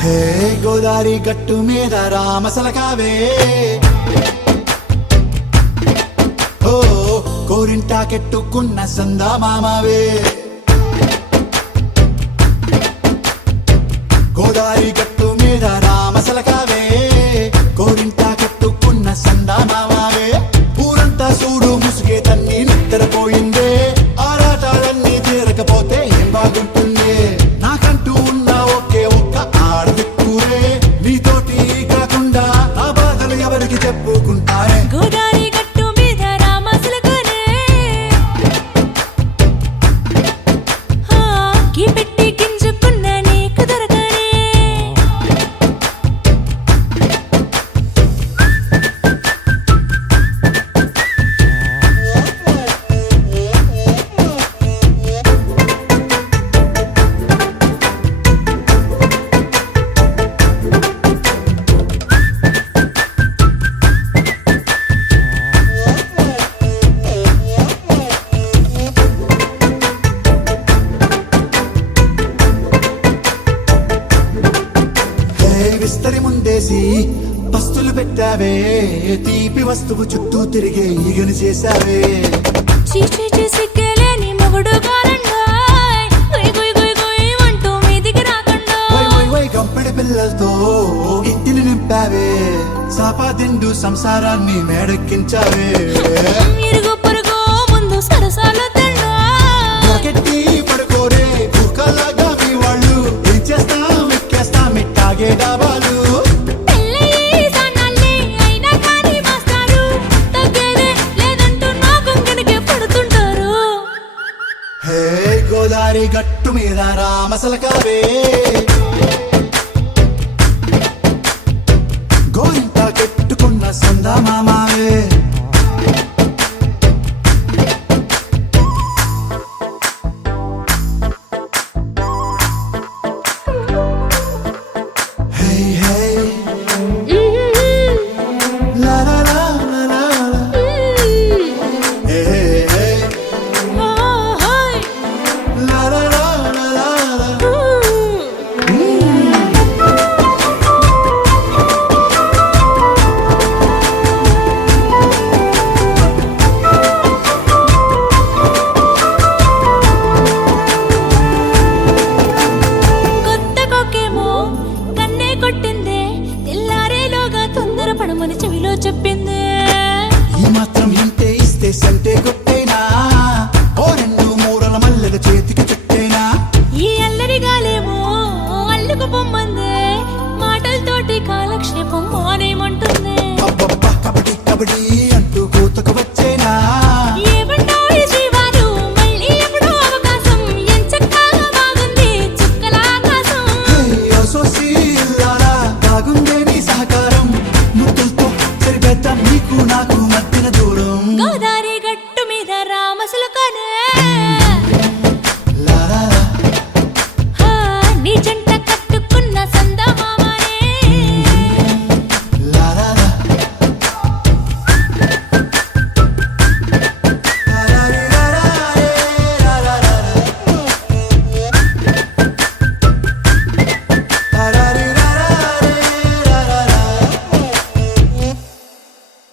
హే గోదారి గట్టు మీద రామసలకావే ఓ కోరింటాకెట్టుకున్న సందా మామావే గోదారి గట్టు మీద రామసలకావే కోరింటాకెట్టుకున్న సందా మామావే ఊరంతా చూడు ముసుగే తన్ని నిద్రపోయిందే ఆరాటాలన్నీ తీరకపోతే ఏం బాగుంటుంది నాకంటూ ఉన్న ఒకే ఒక్క ఆడదిక్కురే నీతోటి కాకుండా ఆ బాధలు ఎవరికి చెప్పుకుంటారే గోదారి గట్టు మీద రామసలకానే కి పెట్టి గింజుకున్న నీకు దొరకనే విస్తరి ముందేసి పస్తులు పెట్టావే తీపి వస్తువు చుట్టూ తిరిగే ఈగను చేశావే చీచీ సిగ్గలేని మొగుడు కారండాయ్ గుయ్ గుయ్ గుయ్ గుయ్ అంటూ మీదికి రాకుండా వై గంపెడి పిల్లలతో ఇంటిని నింపావే సాపాదిండు సంసారాన్ని మేడెక్కించావే ఇరుగు పొరుగు ముందు సరసాల తండా రాకెట్టి పడుకోరే కుక్కలాగా మీ వాళ్ళు ఏం చేస్తాం ఎక్కేస్తాం ఇట్టాగే డాబాలు పెళ్ళయి సన్నాళ్ళే అయినా కానీ మాస్తారు తగ్గేదే లేదంటూ నా కొంగనికే పడుతుంటారు హే గోదారి గట్టు మీద రామసలకావే గోరింట కెట్టుకున్న సందా మామావే హే హే లా లా లా లా లా లా. హే హే ఓహోయ్ లా లా లా లా లా లా. కొత్త కొక్కేమో కన్నే కొట్టిందే తెల్లారేలోగా తొందర పడమని చెవిలో చెప్పిందే ఈ మాత్రం ఇంతే ఇస్తే సంటే కొట్టేనా ఓ రెండు మూరల మల్లెల చేతికి చుట్టేనా ఈ అల్లరి గాలేమో అల్లుకు పొమ్మందే మాటలతోటి కాలక్షేపం మానేమంటుందే అబ్బబ్బా కబడ్డీ కబడ్డీ